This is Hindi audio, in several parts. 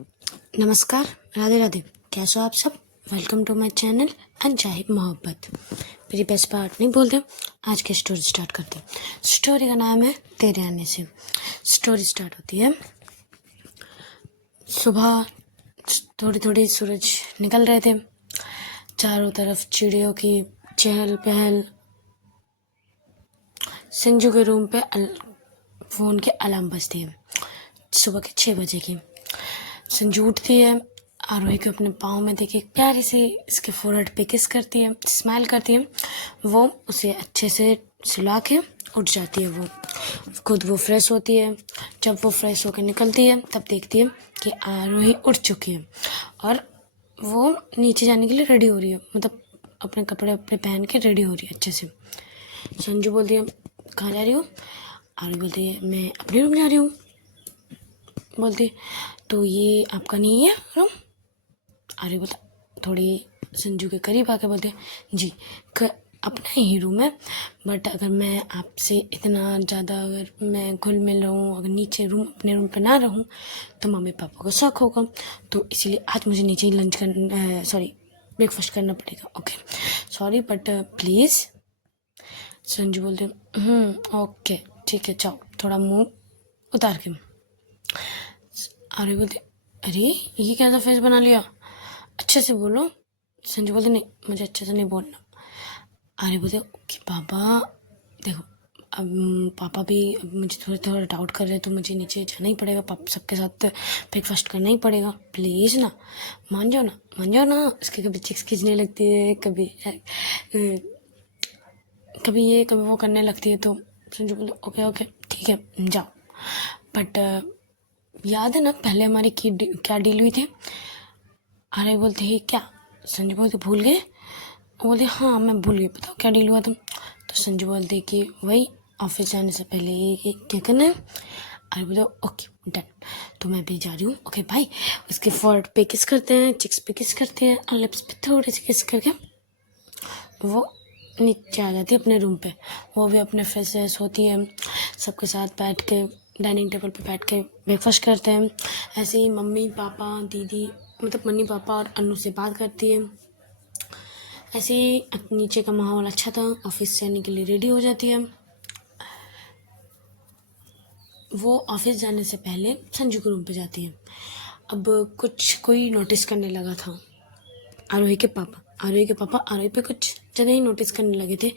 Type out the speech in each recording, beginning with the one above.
नमस्कार, राधे राधे। कैसे हो आप सब? वेलकम टू माय चैनल अनचाही मोहब्बत। मेरी बेस्ट पार्ट नहीं बोलते, आज की स्टोरी स्टार्ट करते हैं। स्टोरी का नाम है तेरे आने से। स्टोरी स्टार्ट होती है सुबह, थोड़ी थोड़ी सूरज निकल रहे थे, चारों तरफ चिड़ियों की चहल पहल। संजू के रूम पे फ़ोन के अलार्म बजती है, सुबह के 6 बजे की। संजू उठती है, आरोही को अपने पाँव में देखे प्यारी से इसके फोरहेड पे किस करती है, स्माइल करती है। वो उसे अच्छे से सुला के उठ जाती है। वो फ्रेश होती है। जब वो फ्रेश होकर निकलती है तब देखती है कि आरोही उठ चुकी है और वो नीचे जाने के लिए रेडी हो रही है, मतलब अपने कपड़े पहन के रेडी हो रही है अच्छे से। संजू बोलती है कहाँ जा रही हो? आरोही बोलती है मैं अपने रूम जा रही हूँ। बोलती तो ये आपका नहीं है रूम? आर्य बोलता थोड़ी संजू के करीब आके बोलते जी अपना ही रूम है, बट अगर मैं आपसे इतना ज़्यादा अगर मैं घुल मिल रहूँ, अगर नीचे अपने रूम पे ना रहूँ तो मम्मी पापा को शक होगा, तो इसीलिए आज मुझे नीचे ही ब्रेकफास्ट करना पड़ेगा। Okay sorry but please. Sanju बोलते ओके ठीक है, चाओ थोड़ा मुंह उतार के। आर्य बोलते अरे ये कैसा फेस बना लिया, अच्छे से बोलो। संजू बोलते नहीं मुझे अच्छे से नहीं बोलना। आर्य बोलते ओके पापा देखो, अब पापा भी मुझे थोड़ा डाउट कर रहे हैं तो मुझे नीचे जाना ही पड़ेगा, पापा सबके साथ ब्रेकफास्ट करना ही पड़ेगा, प्लीज़ ना, मान जाओ ना। इसके कभी चिक्स खींचने लगती है, कभी ये कभी वो करने लगती है। तो संजू बोलते ओके ठीक है जाओ, बट याद है ना पहले हमारी क्या डील हुई थी? आर्य बोलते ही क्या? संजू बोलते भूल गए? बोलते हाँ मैं भूल गई, बताओ क्या डील हुआ था? तो संजू बोलते कि वही ऑफिस जाने से पहले ये क्या करना है। आर्य बोलते ओके डन, तो मैं भी जा रही हूँ, ओके बाय। उसके फोrehead पे किस करते हैं, चिक्स पे किस करते हैं और लिप्स पे थोड़े से किस करके वो नीचे आ जाती है अपने रूम पे। वो भी अपने फ्रेश होती है, सबके साथ बैठ के डाइनिंग टेबल पे बैठ के ब्रेकफास्ट करते हैं। ऐसे ही मम्मी पापा दीदी मतलब मम्मी पापा और अन्नू से बात करती है। ऐसे ही नीचे का माहौल अच्छा था, ऑफिस से आने के लिए रेडी हो जाती है। वो ऑफिस जाने से पहले संजू के रूम पे जाती है। अब कोई नोटिस करने लगा था, आरोही के पापा आरोही पे कुछ ज़्यादा ही नोटिस करने लगे थे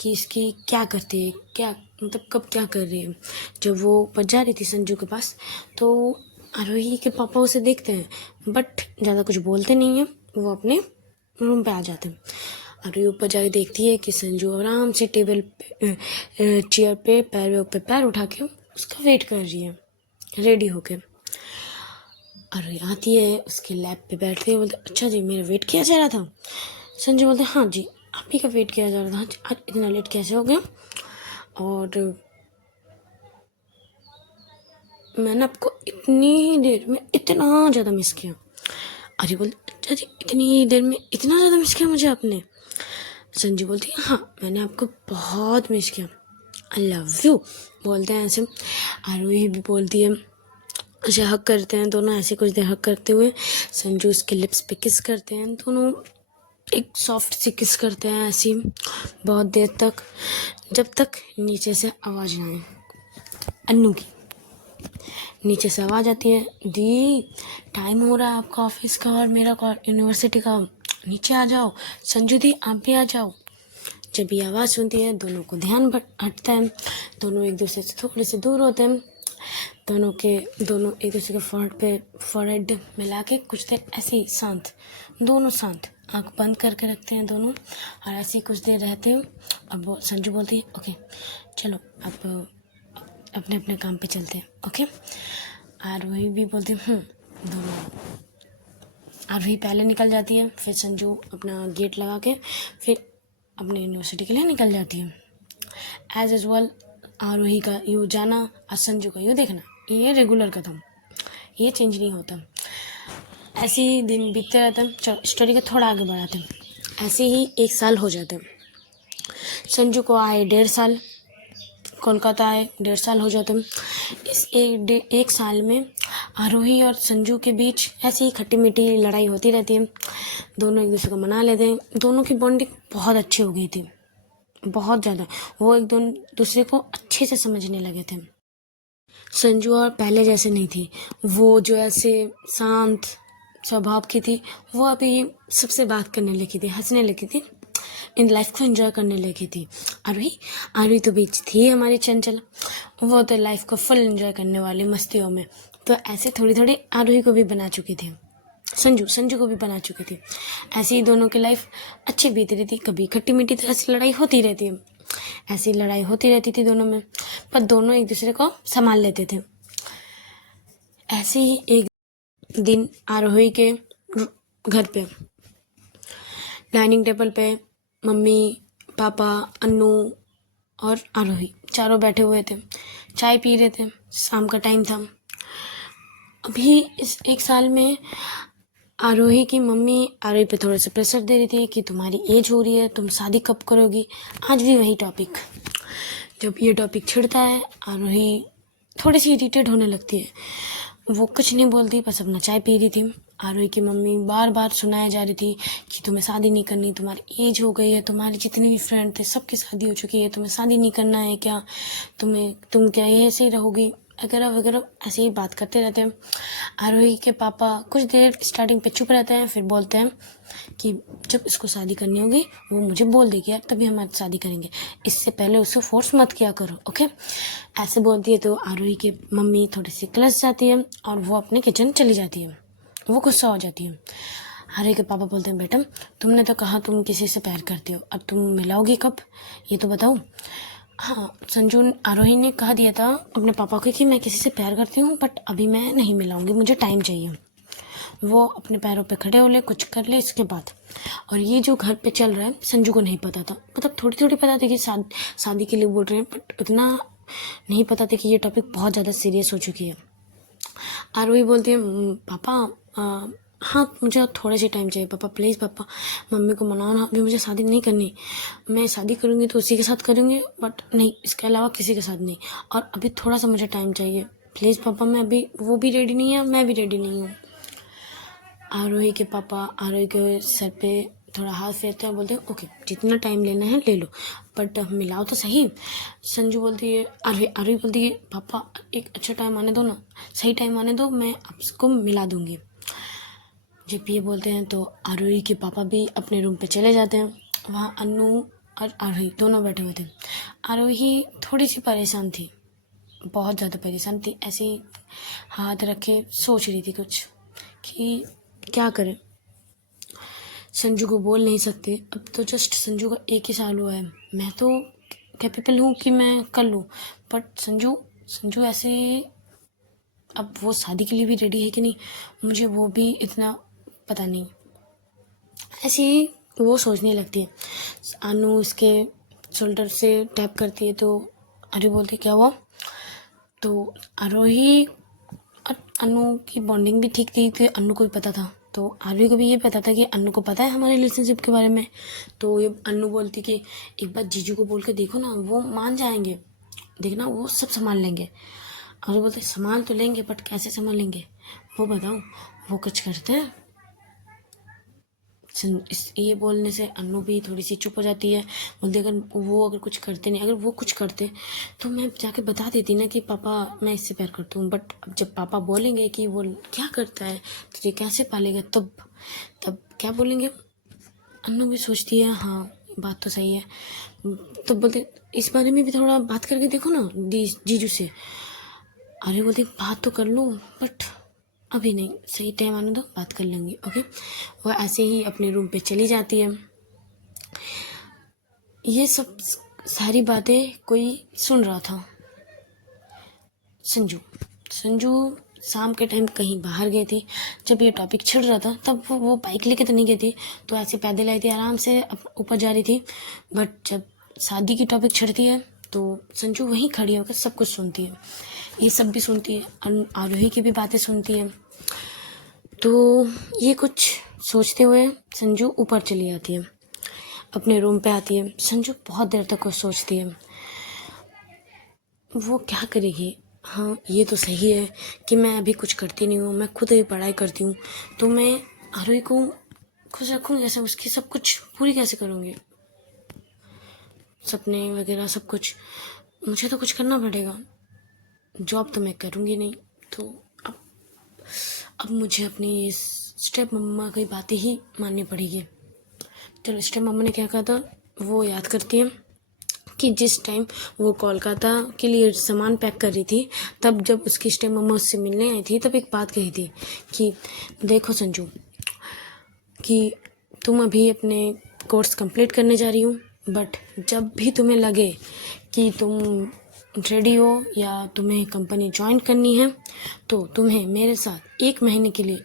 कि इसकी क्या करती है, क्या मतलब कब क्या कर रही है। जब वो ऊपर जा रही थी संजू के पास तो आरोही के पापा उसे देखते हैं बट ज़्यादा कुछ बोलते नहीं हैं, वो अपने रूम पे आ जाते हैं। आरोही ऊपर जाके देखती है कि संजू आराम से टेबल पे चेयर पे पैर उठा के उसका वेट कर रही है रेडी होके। अरे आती है उसके लैब पे बैठती है, बोलते अच्छा जी मेरा वेट किया जा रहा था? संजय बोलते हाँ जी आप ही का वेट किया जा रहा था, आज इतना लेट कैसे हो गया? और मैंने आपको इतनी ही देर में इतना ज़्यादा मिस किया। अरे बोलते अच्छा जी इतनी देर में इतना ज़्यादा मिस किया मुझे आपने? संजू बोलती है हाँ मैंने आपको बहुत मिस किया, आई लव यू बोलते हैं ऐसे। आरोही भी बोलती है, उसे हक करते हैं दोनों, ऐसे कुछ देर हक करते हुए संजू उसके लिप्स पे किस करते हैं, दोनों एक सॉफ्ट सी किस करते हैं ऐसी बहुत देर तक, जब तक नीचे से आवाज़ ना आए अन्नू की। नीचे से आवाज़ आती है दी टाइम हो रहा है आपका ऑफिस का और मेरा यूनिवर्सिटी का, नीचे आ जाओ। संजू दी आप भी आ जाओ। जब ये आवाज़ सुनती है दोनों को ध्यान हटता है, दोनों एक दूसरे से थोड़े से दूर होते हैं। दोनों एक दूसरे के फोरहेड मिला के कुछ देर ऐसे ही दोनों शांत आँख बंद करके रखते हैं दोनों, और ऐसे ही कुछ देर रहते हैं। अब वो संजू बोलती है ओके चलो अब अपने अपने काम पे चलते हैं, ओके। आरोही भी बोलती दोनों आरोही पहले निकल जाती है, फिर संजू अपना गेट लगा के फिर अपने यूनिवर्सिटी के लिए निकल जाती है। एज यूजुअल आरोही का यूँ जाना और संजू का यूँ देखना, ये रेगुलर का था, ये चेंज नहीं होता। ऐसे ही दिन बीतते रहते हैं। स्टोरी को थोड़ा आगे बढ़ाते हैं। ऐसे ही 1 साल हो जाते हैं। संजू को आए 1.5 साल, कोलकाता आए 1.5 साल हो जाते हैं। इस 1 साल में आरोही और संजू के बीच ऐसी ही खट्टी मीठी लड़ाई होती रहती है। दोनों एक दूसरे को मना लेते हैं। दोनों की बॉन्डिंग बहुत अच्छी हो गई थी, बहुत ज़्यादा। वो एक दूसरे को अच्छे से समझने लगे थे। संजू और पहले जैसे नहीं थी। वो जो ऐसे शांत स्वभाव की थी, वो अभी सबसे बात करने लगी थी, हंसने लगी थी, इन लाइफ को एंजॉय करने लगी थी। आरोही तो बीच थी हमारी चंचल, वो तो लाइफ को फुल एंजॉय करने वाली मस्तियों में। तो ऐसे थोड़ी थोड़ी आरोही को भी बना चुकी थी, संजू को भी बना चुकी थी। ऐसे ही दोनों की लाइफ अच्छी बीत रही थी। कभी खट्टी मीठी तरह से लड़ाई होती रहती है, ऐसी लड़ाई होती रहती थी दोनों में, पर दोनों एक दूसरे को संभाल लेते थे। ऐसे ही एक दिन आरोही के घर पे डाइनिंग टेबल पे मम्मी, पापा, अन्नू और आरोही चारों बैठे हुए थे, चाय पी रहे थे। शाम का टाइम था। अभी इस एक साल में आरोही की मम्मी आरोही पे थोड़ा सा प्रेशर दे रही थी कि तुम्हारी एज हो रही है, तुम शादी कब करोगी। आज भी वही टॉपिक। जब ये टॉपिक छिड़ता है, आरोही थोड़ी सी इरिटेट होने लगती है। वो कुछ नहीं बोलती, बस अपना चाय पी रही थी। आरोही की मम्मी बार बार सुनाया जा रही थी कि तुम्हें शादी नहीं करनी, तुम्हारी एज हो गई है, तुम्हारे जितने भी फ्रेंड थे सबकी शादी हो चुकी है, तुम्हें शादी नहीं करना है क्या, तुम क्या ये ऐसे ही रहोगी, वगैरह वगैरह ऐसे ही बात करते रहते हैं। आरोही के पापा कुछ देर स्टार्टिंग पे चुप रहते हैं, फिर बोलते हैं कि जब इसको शादी करनी होगी वो मुझे बोल देगी यार, तभी हम आज शादी करेंगे, इससे पहले उसको फोर्स मत किया करो, ओके। ऐसे बोलती है तो आरोही की मम्मी थोड़ी सी क्लस जाती है और वो अपने किचन चली जाती है। वो गुस्सा हो जाती है। आरोही के पापा बोलते हैं बेटा, तुमने तो कहा तुम किसी से प्यार करती हो, अब तुम मिलाओगी कब, ये तो बताओ। हाँ, संजू आरोही ने कह दिया था अपने पापा को कि मैं किसी से प्यार करती हूँ, बट अभी मैं नहीं मिलाऊंगी, मुझे टाइम चाहिए। वो अपने पैरों पे खड़े हो ले, कुछ कर ले इसके बाद। और ये जो घर पे चल रहा है संजू को नहीं पता था, मतलब थोड़ी थोड़ी पता थी कि शादी के लिए बोल रहे हैं, बट उतना नहीं पता था कि ये टॉपिक बहुत ज़्यादा सीरियस हो चुकी है। आरोही बोलती है पापा हाँ मुझे थोड़ा सा टाइम चाहिए पापा, प्लीज़ पापा, मम्मी को मनाओ ना, अभी मुझे शादी नहीं करनी। मैं शादी करूँगी तो उसी के साथ करूँगी, बट नहीं, इसके अलावा किसी के साथ नहीं, और अभी थोड़ा सा मुझे टाइम चाहिए प्लीज़ पापा। मैं अभी, वो भी रेडी नहीं है, मैं भी रेडी नहीं हूँ। आरोही के पापा आरोही के सर पे थोड़ा हाथ फेरते हैं, बोलते हैं ओके जितना टाइम लेना है ले लो, बट मिलाओ तो सही। संजू बोलती है, आरोही बोलती है पापा एक अच्छा टाइम आने दो ना, सही टाइम आने दो, मैं आपको मिला दूँगी। जब ये बोलते हैं तो आरोही के पापा भी अपने रूम पे चले जाते हैं। वहाँ अन्नू और आरोही दोनों बैठे हुए थे। आरोही थोड़ी सी परेशान थी, बहुत ज़्यादा परेशान थी। ऐसे ही हाथ रखे सोच रही थी कुछ कि क्या करें। संजू को बोल नहीं सकते, अब तो जस्ट संजू का 1 ही साल हुआ है। मैं तो कैपेबल हूँ कि मैं कर लूँ, बट संजू ऐसे, अब वो शादी के लिए भी रेडी है कि नहीं मुझे वो भी इतना पता नहीं। ऐसे ही वो सोचने लगती है। अनु उसके शोल्डर से टैप करती है तो आरोही बोलती क्या हुआ। तो आरोही और अनु की बॉन्डिंग भी ठीक थी कि अनु को भी पता था, तो आरोही को भी ये पता था कि अनु को पता है हमारे रिलेशनशिप के बारे में। तो ये अनु बोलती कि एक बार जीजू को बोल के देखो ना, वो मान जाएंगे, देखना वो सब संभाल लेंगे। और बोलते संभाल तो लेंगे बट कैसे संभालेंगे वो बताओ, वो कुछ करते हैं। ये बोलने से अन्नू भी थोड़ी सी चुप हो जाती है। बोलते अगर कुछ करते नहीं, अगर वो कुछ करते तो मैं जाके बता देती ना कि पापा मैं इससे प्यार करती हूँ, बट अब जब पापा बोलेंगे कि वो क्या करता है तुझे कैसे पालेगा, तब क्या बोलेंगे। अन्नू भी सोचती है हाँ बात तो सही है। तब बोलते इस बारे में भी थोड़ा बात करके देखो ना जीजू से। अरे बोलते बात तो कर लूँ बट अभी नहीं, सही टाइम आने दो, बात कर लेंगे, ओके। वो ऐसे ही अपने रूम पे चली जाती है। ये सब सारी बातें कोई सुन रहा था। संजू शाम के टाइम कहीं बाहर गई थी। जब ये टॉपिक छिड़ रहा था तब वो बाइक लेके तो नहीं गई थी, तो ऐसे पैदल आई थी, आराम से ऊपर जा रही थी। बट जब शादी की टॉपिक छिड़ती है तो संजू वहीं खड़ी होकर सब कुछ सुनती है। ये सब भी सुनती है, आरोही की भी बातें सुनती है। तो ये कुछ सोचते हुए संजू ऊपर चली आती है, अपने रूम पे आती है। संजू बहुत देर तक कुछ सोचती है, वो क्या करेगी। हाँ ये तो सही है कि मैं अभी कुछ करती नहीं हूँ, मैं खुद ही पढ़ाई करती हूँ, तो मैं आरोही को खुश रखूँगी कैसे, उसकी सब कुछ पूरी कैसे करूँगी, सपने वगैरह सब कुछ। मुझे तो कुछ करना पड़ेगा, जॉब तो मैं करूँगी नहीं। तो अब अब मुझे अपनी स्टेप मम्मा की बातें ही माननी पड़ेगी। चलो स्टेप मम्मा ने क्या कहा था वो याद करती है कि जिस टाइम वो कोलकाता के लिए सामान पैक कर रही थी, तब जब उसकी स्टेप मम्मा उससे मिलने आई थी, तब एक बात कही थी कि देखो संजू, कि तुम अभी अपने कोर्स कंप्लीट करने जा रही हो, बट जब भी तुम्हें लगे कि तुम रेडी हो या तुम्हें कंपनी ज्वाइन करनी है, तो तुम्हें मेरे साथ 1 महीने के लिए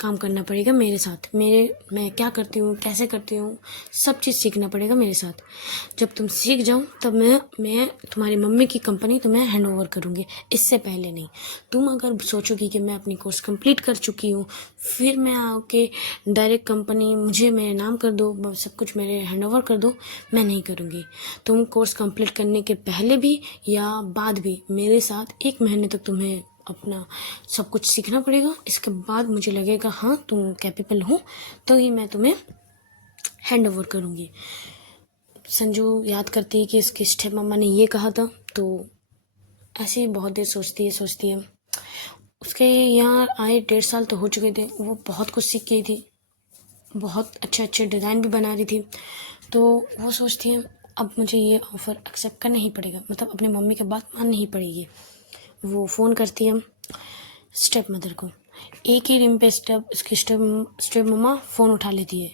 काम करना पड़ेगा मेरे साथ। मैं क्या करती हूँ, कैसे करती हूँ, सब चीज़ सीखना पड़ेगा मेरे साथ। जब तुम सीख जाओ तब मैं तुम्हारी मम्मी की कंपनी तुम्हें हैंड ओवर करूँगी, इससे पहले नहीं। तुम अगर सोचोगी कि मैं अपनी कोर्स कंप्लीट कर चुकी हूँ, फिर मैं आके डायरेक्ट कंपनी मुझे मेरे नाम कर दो, सब कुछ मेरे हैंड ओवर कर दो, मैं नहीं करूँगी। तुम कोर्स कंप्लीट करने के पहले भी या बाद भी मेरे साथ 1 महीने तक तुम्हें अपना सब कुछ सीखना पड़ेगा। इसके बाद मुझे लगेगा हाँ तुम कैपेबल हो, तो ही मैं तुम्हें हैंड ओवर करूँगी। संजू याद करती है कि इसकी स्टेप मम्मा ने ये कहा था, तो ऐसे ही बहुत देर सोचती है। उसके यहाँ आए 1.5 साल तो हो चुके थे, वो बहुत कुछ सीख गई थी, बहुत अच्छे अच्छे डिज़ाइन भी बना रही थी। तो वो सोचती है अब मुझे ये ऑफ़र एक्सेप्ट करना ही पड़ेगा, मतलब अपनी मम्मी की बात माननी ही पड़ेगी। वो फ़ोन करती है स्टेप मदर को, एक ही रिंग पे उसकी स्टेप मम्मा फ़ोन उठा लेती है।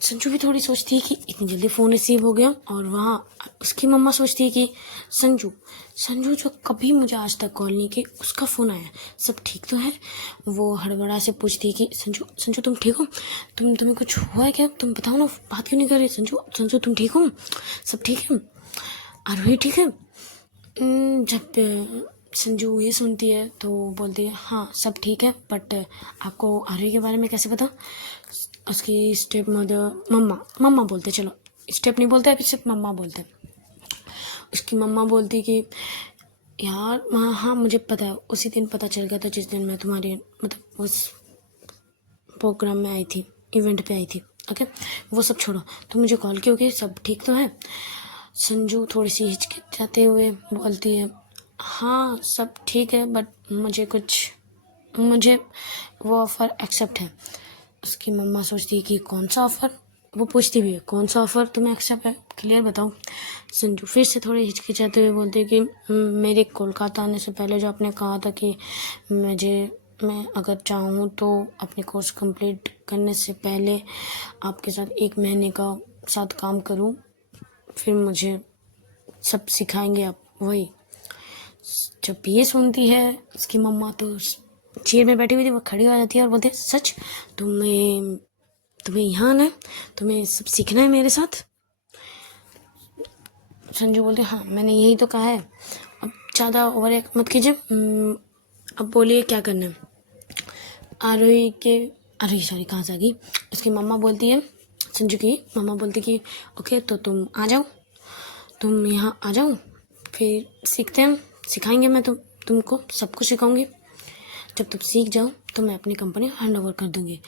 संजू भी थोड़ी सोचती है कि इतनी जल्दी फ़ोन रिसीव हो गया, और वहाँ उसकी मम्मा सोचती है कि संजू जो कभी मुझे आज तक कॉल नहीं की, उसका फ़ोन आया, सब ठीक तो है। वो हड़बड़ा से पूछती है कि संजू तुम ठीक हो, तुम्हें कुछ हुआ है क्या, तुम बताओ ना, बात क्यों नहीं कर रही। संजू तुम ठीक हो, सब ठीक है, आरोही ठीक है। जब संजू ये सुनती है तो बोलती है हाँ सब ठीक है, बट आपको आरोही के बारे में कैसे पता। उसकी स्टेप मदर मम्मा बोलते, चलो स्टेप नहीं बोलते, सिर्फ मम्मा बोलते। उसकी मम्मा बोलती कि यार हाँ मुझे पता है, उसी दिन पता चल गया था जिस दिन मैं तुम्हारे मतलब उस प्रोग्राम में आई थी, इवेंट पे आई थी। ओके वो सब छोड़ो, तुम मुझे कॉल कियोगे, सब ठीक तो है। संजू थोड़ी सी हिचकिचाते हुए बोलती है हाँ सब ठीक है, बट मुझे वो ऑफ़र एक्सेप्ट है। उसकी मम्मा सोचती है कि कौन सा ऑफ़र, वो पूछती भी है कौन सा ऑफ़र तुम्हें एक्सेप्ट है, क्लियर बताओ। संजू फिर से थोड़े हिचकिचाते हुए बोलते हैं कि मेरे कोलकाता आने से पहले जो आपने कहा था कि मैं अगर चाहूँ तो अपने कोर्स कंप्लीट करने से पहले आपके साथ 1 महीने का साथ काम करूँ, फिर मुझे सब सिखाएंगे आप, वही। जब ये सुनती है उसकी मम्मा तो चेयर में बैठी हुई थी, वो खड़ी हो जाती है और बोलती है सच, तुम्हें यहाँ आना है, तुम्हें सब सीखना है मेरे साथ। संजू बोलते हाँ मैंने यही तो कहा है, अब ज़्यादा ओवर एक्ट मत कीजिए। अब बोलिए क्या करना है। आरोही सॉरी कहाँ से आ गई। उसकी मम्मा बोलती है, संजू की मम्मा बोलती कि ओके तो तुम आ जाओ, तुम यहाँ आ जाओ, फिर सीखते हैं, सिखाएंगे, मैं तुमको सब कुछ सिखाऊंगी। जब तुम सीख जाओ तो मैं अपनी कंपनी हैंड ओवर कर दूँगी।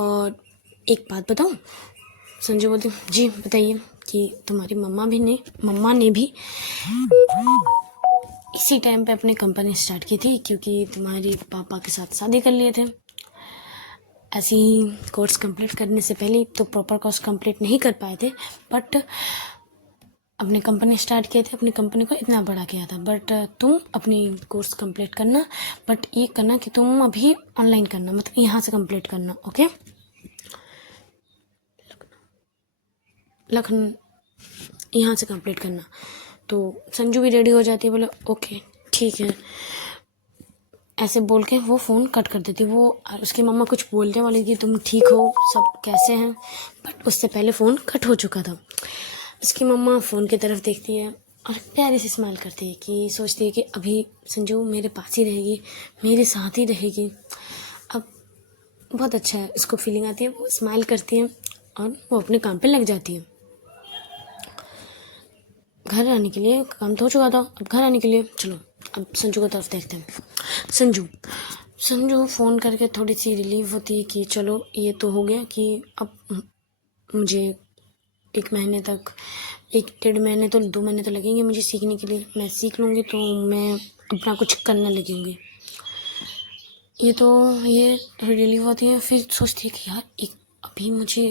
और एक बात बताऊँ, संजू बोलती जी बताइए, कि तुम्हारी मम्मा ने भी इसी टाइम पे अपनी कंपनी स्टार्ट की थी, क्योंकि तुम्हारे पापा के साथ शादी कर लिए थे। ऐसे ही कोर्स कंप्लीट करने से पहले तो प्रॉपर कोर्स कंप्लीट नहीं कर पाए थे, बट अपनी कंपनी स्टार्ट किए थे, अपनी कंपनी को इतना बड़ा किया था। बट तुम अपनी कोर्स कंप्लीट करना, बट ये करना कि तुम अभी ऑनलाइन करना, मतलब यहाँ से कंप्लीट करना, ओके। लखनऊ यहाँ से कंप्लीट करना। तो संजू भी रेडी हो जाती है, बोले ओके ठीक है। ऐसे बोल के वो फ़ोन कट कर देती। वो उसकी मम्मा कुछ बोलने वाली थी, तुम ठीक हो, सब कैसे हैं, बट उससे पहले फ़ोन कट हो चुका था। उसकी मम्मा फ़ोन की तरफ देखती है और प्यारे से स्माइल करती है, कि सोचती है कि अभी संजू मेरे पास ही रहेगी, मेरे साथ ही रहेगी। अब बहुत अच्छा है, इसको फीलिंग आती है, वो स्माइल करती है और वो अपने काम पे लग जाती है। घर आने के लिए, काम तो हो चुका था, अब घर आने के लिए चलो अब संजू की तरफ देखते हैं। संजू फ़ोन करके थोड़ी सी रिलीफ होती है कि चलो ये तो हो गया कि अब मुझे 1 महीने तक, 1 डेढ़ महीने तो 2 महीने तो लगेंगे मुझे सीखने के लिए, मैं सीख लूँगी तो मैं अपना कुछ करने लगूँगी। ये थोड़ी रिलीफ होती है। फिर सोचती है कि यार अभी मुझे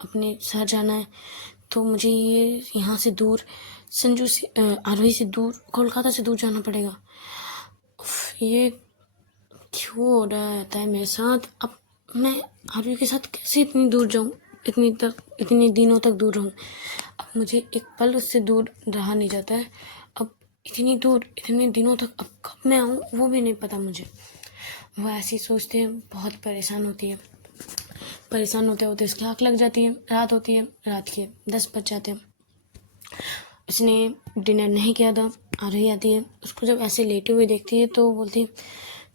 अपने शहर जाना है, तो मुझे ये यहाँ से दूर संजू से आरोही से दूर, कोलकाता से दूर जाना पड़ेगा। ये क्यों हो रहा रहता है मेरे साथ? अब मैं आरोही के साथ कैसे इतनी दूर जाऊँ, इतने दिनों तक दूर रहूँ? अब मुझे एक पल उससे दूर रहा नहीं जाता है। अब इतनी दूर इतने दिनों तक अब कब मैं आऊँ वो भी नहीं पता मुझे। वो ऐसी सोचते हैं, बहुत परेशान होती है। परेशान होते होते उसकी आँख लग जाती है, रात होती है, रात के 10 बज जाते हैं। उसने डिनर नहीं किया था, आरोही आती है, उसको जब ऐसे लेटे हुए देखती है तो बोलती है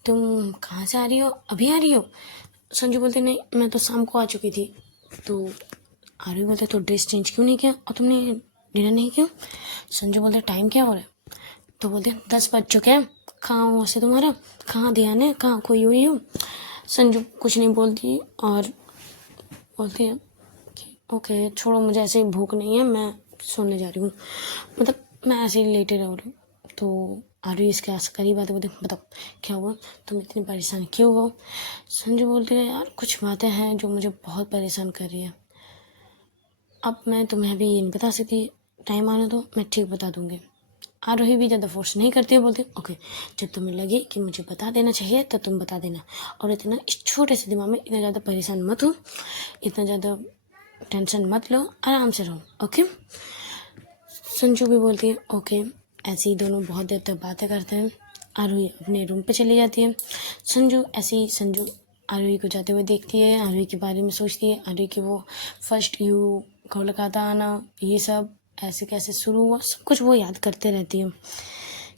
तुम कहाँ से आ रही हो, अभी आ रही हो? संजू बोलते नहीं, मैं तो शाम को आ चुकी थी। तो आरोही बोलते तो ड्रेस चेंज क्यों नहीं किया और तुमने डिनर नहीं किया? संजू बोलते टाइम क्या हो रहा है? तो बोलते 10 बज चुके हैं, कहाँ हो वैसे तुम्हारा, कहाँ ध्यान है, कहाँ खोई हुई हो? संजू कुछ नहीं बोलती और बोलती है कि ओके छोड़ो, मुझे ऐसे ही भूख नहीं है, मैं सोने जा रही हूँ, मतलब मैं ऐसे ही लेटे रह रही हूँ। तो आरोही इसके आस करीब आते बोलते बताओ क्या हुआ, तुम इतनी परेशान क्यों हो? संजू बोलते हैं यार कुछ बातें हैं जो मुझे बहुत परेशान कर रही है। अब मैं तुम्हें अभी ये नहीं बता सकती, टाइम आने दो, मैं ठीक बता दूँगी। आरोही भी ज़्यादा फोर्स नहीं करती है, बोलते ओके जब तुम्हें लगे कि मुझे बता देना चाहिए तो तुम बता देना, और इतना इस छोटे से दिमाग में इतना ज़्यादा परेशान मत हो, इतना ज़्यादा टेंशन मत लो, आराम से रहो, ओके? संजू भी बोलती है ओके। ऐसे ही दोनों बहुत देर तक बातें करते हैं। आरोही अपने रूम पे चली जाती है। संजू आरोही को जाते हुए देखती है, आरोही के बारे में सोचती है, आरोही की वो फर्स्ट यू कोलकाता आना, ये सब ऐसे कैसे शुरू हुआ, सब कुछ वो याद करते रहती है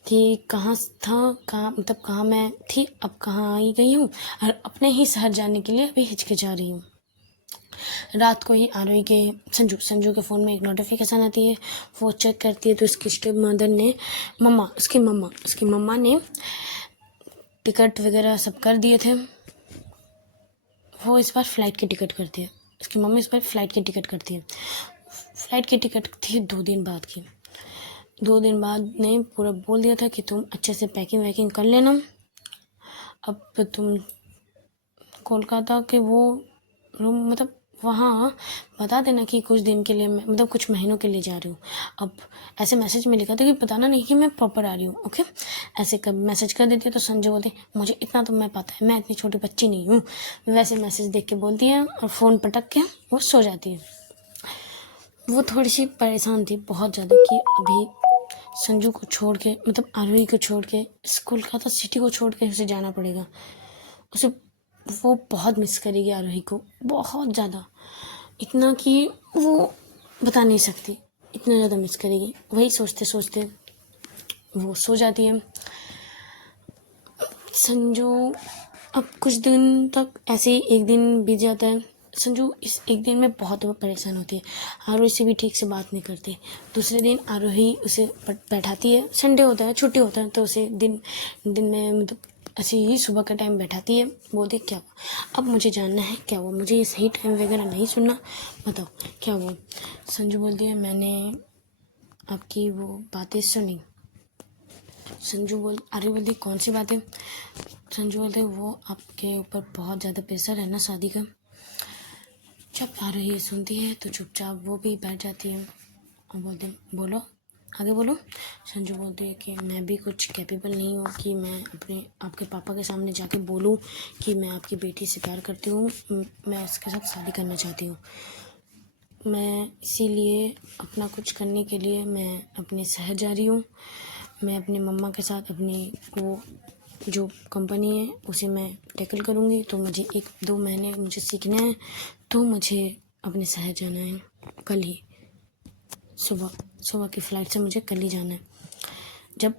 कि कहाँ था, कहाँ मतलब कहाँ मैं थी, अब कहाँ आई गई हूँ, और अपने ही शहर जाने के लिए अभी हिचकिचा रही हूँ। रात को ही आरोही के संजू के फ़ोन में एक नोटिफिकेशन आती है, वो चेक करती है तो उसकी स्टेप मदर ने उसकी मम्मा ने टिकट वगैरह सब कर दिए थे। वो इस बार फ्लाइट की टिकट करती है, उसकी मम्मी इस बार फ्लाइट की टिकट करती है। फ्लाइट की टिकट थी 2 दिन बाद की। 2 दिन बाद ने पूरा बोल दिया था कि तुम अच्छे से पैकिंग वैकिंग कर लेना, अब तुम कोलकाता के वो रूम मतलब वहाँ बता देना कि कुछ दिन के लिए मैं मतलब कुछ महीनों के लिए जा रही हूँ। अब ऐसे मैसेज में लिखा था कि बताना नहीं कि मैं प्रॉपर आ रही हूँ, ओके? ऐसे कब मैसेज कर देती है तो संजय बोलते मुझे इतना तो मैं पता है, मैं इतनी छोटी बच्ची नहीं हूँ। वैसे मैसेज देख के बोलती है और फ़ोन पटक के वो सो जाती है। वो थोड़ी सी परेशान थी बहुत ज़्यादा कि अभी संजू को छोड़ के मतलब आरोही को छोड़ के कोलकाता सिटी को छोड़ के उसे जाना पड़ेगा। उसे वो बहुत मिस करेगी आरोही को, बहुत ज़्यादा, इतना कि वो बता नहीं सकती, इतना ज़्यादा मिस करेगी। वही सोचते सोचते वो सो जाती है। संजू अब कुछ दिन तक ऐसे ही एक दिन बीत जाता है। संजू इस एक दिन में बहुत परेशान होती है, आरोही से भी ठीक से बात नहीं करती। दूसरे दिन आरोही उसे बैठाती है, संडे होता है, छुट्टी होता है, तो उसे दिन में मतलब ऐसे ही सुबह का टाइम बैठाती है, बोलती क्या हुआ, अब मुझे जानना है क्या हुआ, मुझे ये सही टाइम वगैरह नहीं सुनना, बताओ क्या हुआ? संजू बोलती है मैंने आपकी वो बातें सुनी। आरोही बोलती कौन सी बातें? संजू बोलते वो आपके ऊपर बहुत ज़्यादा प्रेशर है ना शादी का। जब आरोही सुनती है तो चुपचाप वो भी बैठ जाती है और बोलते बोलो आगे बोलो। संजू बोलती है कि मैं भी कुछ कैपेबल नहीं हूँ कि मैं आपके पापा के सामने जाके बोलूँ कि मैं आपकी बेटी से प्यार करती हूँ, मैं उसके साथ शादी करना चाहती हूँ। मैं इसीलिए अपना कुछ करने के लिए मैं अपने शहर जा रही हूँ। मैं अपने मम्मा के साथ अपनी वो जो कंपनी है उसे मैं टैकल करूँगी, तो मुझे 1-2 महीने मुझे सीखना है, तो मुझे अपने शहर जाना है कल ही, सुबह की फ़्लाइट से मुझे कल ही जाना है। जब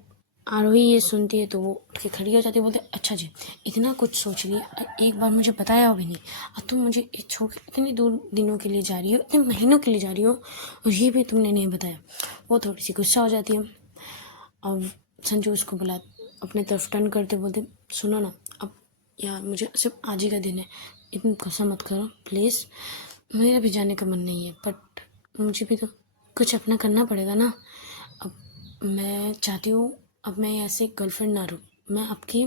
आरोही ये सुनती है तो वो उठ के खड़ी हो जाती है, बोलते अच्छा जी इतना कुछ सोच लिया, एक बार मुझे बताया भी नहीं, अब तुम मुझे छोड़ के इतनी दूर दिनों के लिए जा रही हो, इतने महीनों के लिए जा रही हो और ये भी तुमने नहीं बताया। वो थोड़ी सी गुस्सा हो जाती है। अब संजू उसको बुला अपने तरफ टर्न करते बोलते सुनो ना, अब यार मुझे सिर्फ आज ही का दिन है, इतनी गुस्सा मत करो प्लीज़, मेरा भी जाने का मन नहीं है बट मुझे भी तो कुछ अपना करना पड़ेगा ना। अब मैं चाहती हूँ अब मैं ऐसे गर्लफ्रेंड ना रहूँ, मैं आपकी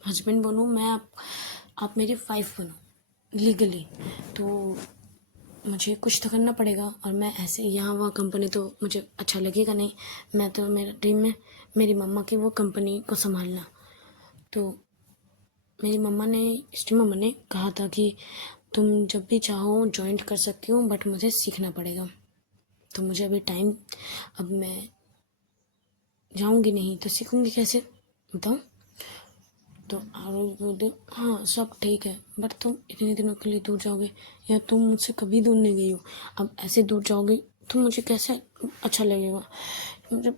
हस्बैंड बनूँ, मैं आप मेरी वाइफ बनो लीगली, तो मुझे कुछ तो करना पड़ेगा। और मैं ऐसे यहाँ वहाँ कंपनी तो मुझे अच्छा लगेगा नहीं, मैं तो मेरा ड्रीम है मेरी मम्मा की वो कंपनी को संभालना। तो मेरी मम्मा ने कहा था कि तुम जब भी चाहो जॉइंट कर सकती हो बट मुझे सीखना पड़ेगा, तो मुझे अभी टाइम, अब मैं जाऊंगी नहीं तो सीखूंगी कैसे बताओ। तो आरोही बोलते हाँ सब ठीक है बट तुम इतने दिनों के लिए दूर जाओगे, या तुम मुझसे कभी दूर नहीं गई हो, अब ऐसे दूर जाओगे तो मुझे कैसे अच्छा लगेगा, मुझे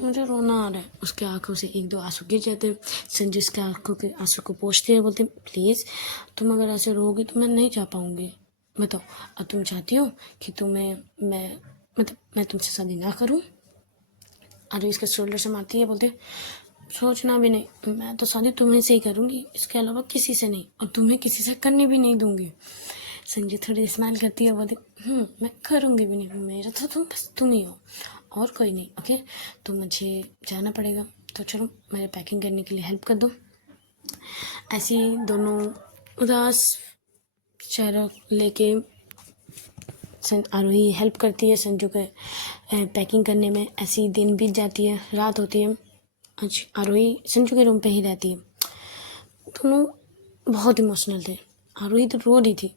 मुझे रोना आ रहा है। उसके आंखों से एक दो आंसू गिर जाते हैं। संजय उसके आंखों के आंसू को पोंछते हैं, बोलते प्लीज़ तुम अगर ऐसे रोगे तो मैं नहीं जा पाऊँगी, बताओ अब तुम चाहती हो कि तुम्हें मैं तुमसे शादी ना करूँ। आरोही इसके शोल्डर से मारती है, बोलते सोचना भी नहीं, मैं तो शादी तुम्हें से ही करूँगी, इसके अलावा किसी से नहीं, और तुम्हें किसी से करने भी नहीं दूंगी। संजय थोड़ी स्माइल करती है, बोलती मैं करूँगी भी नहीं, मेरा तो तुम बस तुम ही हो और कोई नहीं, ओके। तो मुझे जाना पड़ेगा, तो चलो मेरे पैकिंग करने के लिए हेल्प कर दो। ऐसे ही दोनों उदास चेहरा लेके आरोही हेल्प करती है संजू के पैकिंग करने में। ऐसी दिन बीत जाती है, रात होती है। आज आरोही संजू के रूम पे ही रहती है। दोनों बहुत इमोशनल थे, आरोही तो रो रही थी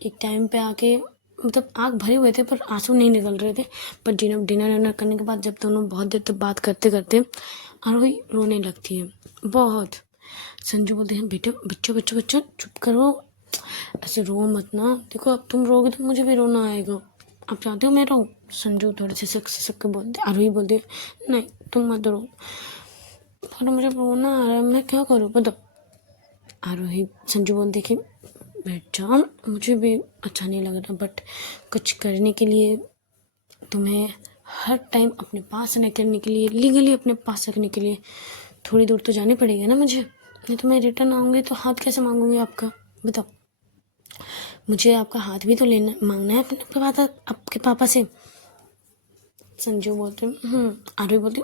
एक टाइम पे आके, मतलब आँख भरे हुए थे पर आंसू नहीं निकल रहे थे। पर डिनर करने के बाद जब दोनों बहुत देर तक बात करते करते आरोही रोने लगती है बहुत। संजू बोलते हैं बेटा बच्चों बच्चों बच्चों चुप करो, ऐसे रो मत ना, देखो अब तुम रोगे तो मुझे भी रोना आएगा, आप चाहते हो मैं रो। संजू थोड़े से सिसक के बोलते, आरोही बोलती नहीं तुम मत रो, पर मुझे रोना आ रहा है, मैं क्या करूँ बताओ। आरोही संजू बोलते कि बेटा मुझे भी अच्छा नहीं लग रहा बट कुछ करने के लिए तुम्हें हर टाइम अपने पास रखने के लिए, लीगली अपने पास रखने के लिए थोड़ी दूर तो जाने पड़ेगा ना मुझे, नहीं तो मैं रिटर्न आऊँगी तो हाथ कैसे मांगूंगी आपका बताओ। मुझे आपका हाथ भी तो लेना मांगना है आपके पापा से। संजू बोलते आरोही बोलती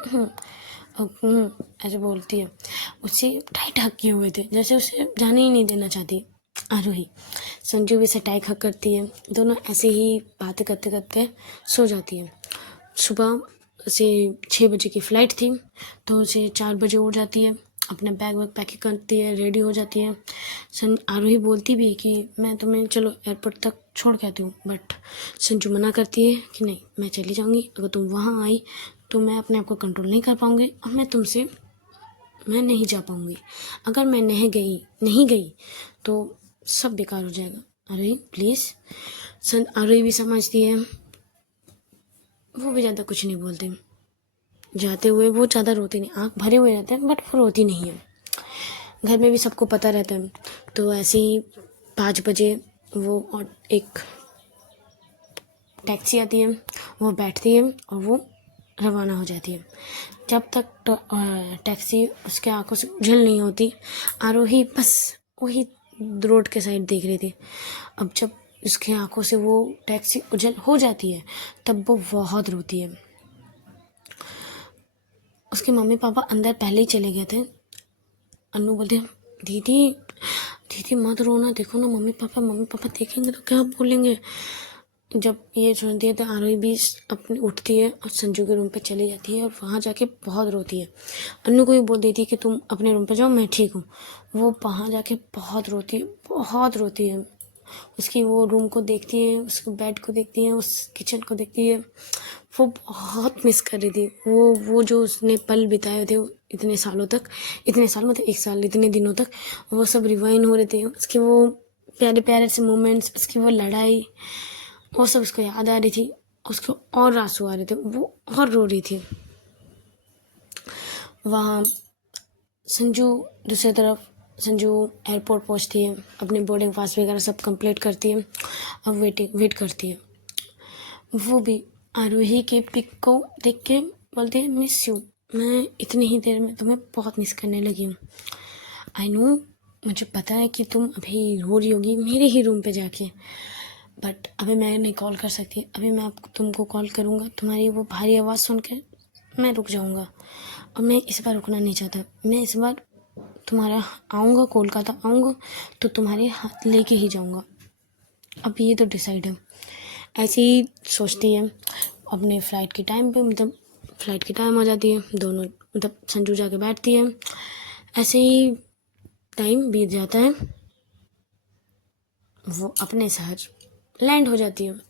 ऐसे बोलती है, उससे टाइट हक किए हुए थे जैसे उसे जाने ही नहीं देना चाहती आरोही। संजू भी से टाइट हक करती है, दोनों ऐसे ही बातें करते करते सो जाती है। सुबह से 6 बजे की फ़्लाइट थी तो उसे 4 बजे उठ जाती है, अपना बैग वैग पैकिंग करती है, रेडी हो जाती है। आरोही बोलती भी है कि मैं तुम्हें चलो एयरपोर्ट तक छोड़ के आती हूँ, बट संजू मना करती है कि नहीं मैं चली जाऊँगी, अगर तुम वहाँ आई तो मैं अपने आप को कंट्रोल नहीं कर पाऊँगी और मैं नहीं जा पाऊँगी, अगर मैं नहीं गई तो सब बेकार हो जाएगा। आरोही प्लीज़। आरोही भी समझती है, वो भी ज़्यादा कुछ नहीं बोलते, जाते हुए वो ज़्यादा रोती नहीं, आँख भरे हुए रहते हैं बट वो रोती नहीं है। घर में भी सबको पता रहता है। तो ऐसे ही 5 बजे वो एक टैक्सी आती है, वो बैठती है और वो रवाना हो जाती है। जब तक टैक्सी उसके आंखों से ओझल नहीं होती, आरोही बस वही रोड के साइड देख रही थी। अब जब उसके आंखों से वो टैक्सी ओझल हो जाती है तब वो बहुत रोती है। उसके मम्मी पापा अंदर पहले ही चले गए थे। अन्नू बोलते दीदी दीदी मत रोना, देखो ना मम्मी पापा देखेंगे तो क्या बोलेंगे। जब ये सुनती है तो आरोही भी अपनी उठती है और संजू के रूम पे चली जाती है और वहाँ जाके बहुत रोती है। अन्नू को भी बोल देती है कि तुम अपने रूम पे जाओ मैं ठीक हूँ, वो वहाँ जाके बहुत रोती है। उसकी वो रूम को देखती है, उसके बेड को देखती है, उस किचन को देखती है, वो बहुत मिस कर रही थी। वो जो उसने पल बिताए थे इतने साल मतलब 1 साल, इतने दिनों तक वो सब रिवाइंड हो रहे थे। उसके वो प्यारे प्यारे से मोमेंट्स, उसकी वो लड़ाई, वो सब उसको याद आ रही थी। उसको और आंसू आ रहे थे, वो और रो रही थी। वहाँ संजू दूसरी तरफ संजू एयरपोर्ट पहुँचती है, अपने बोर्डिंग पास वगैरह सब कंप्लीट करती है और वेट करती है। वो भी आरोही के पिक को देख के बोलती है मिस यू, मैं इतनी ही देर में तुम्हें बहुत मिस करने लगी हूँ। आई नो, मुझे पता है कि तुम अभी रो रही होगी मेरे ही रूम पे जाके, बट अभी मैं नहीं कॉल कर सकती। अभी मैं तुमको कॉल करूँगा, तुम्हारी वो भारी आवाज़ सुन के मैं रुक जाऊँगा, और मैं इस बार रुकना नहीं चाहता। मैं इस बार तुम्हारा आऊँगा, कोलकाता आऊँगा तो तुम्हारे हाथ लेके ही जाऊँगा। अब ये तो डिसाइड है। ऐसे ही सोचती है। अपने फ़्लाइट के टाइम पे मतलब फ़्लाइट की टाइम हो जाती है, दोनों मतलब संजू जाके बैठती है। ऐसे ही टाइम बीत जाता है, वो अपने शहर लैंड हो जाती है।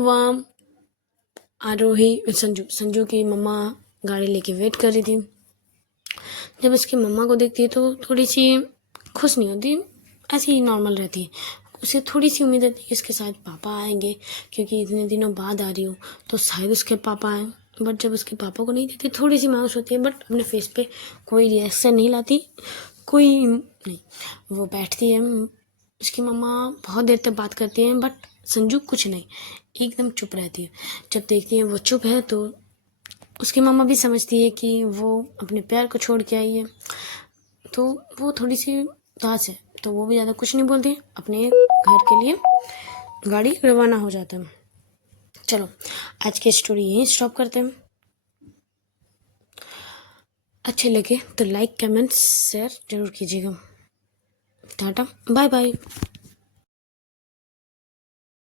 वहाँ आरोही संजू की मम्मा गाड़ी लेके वेट कर रही थी। जब उसकी मम्मा को देखती है तो थोड़ी सी खुश नहीं होती, ऐसी ही नॉर्मल रहती है। उसे थोड़ी सी उम्मीद रहती है कि इसके साथ पापा आएंगे, क्योंकि इतने दिनों बाद आ रही हो तो शायद उसके पापा आए। बट जब उसके पापा को नहीं देखती थोड़ी सी मायूस होती है, बट अपने फेस पे कोई रिएक्शन नहीं लाती, कोई नहीं। वो बैठती है। उसकी मम्मा बहुत देर तक बात करती है, बट संजू कुछ नहीं, एकदम चुप रहती है। जब देखती है वो चुप है तो उसकी मम्मा भी समझती है कि वो अपने प्यार को छोड़ के आई है, तो वो थोड़ी सी उदास है, तो वो भी ज़्यादा कुछ नहीं बोलती, अपने घर के लिए गाड़ी रवाना हो जाता है। चलो आज की स्टोरी यहीं स्टॉप करते हैं। अच्छे लगे तो लाइक कमेंट शेयर जरूर कीजिएगा। Tata bye bye.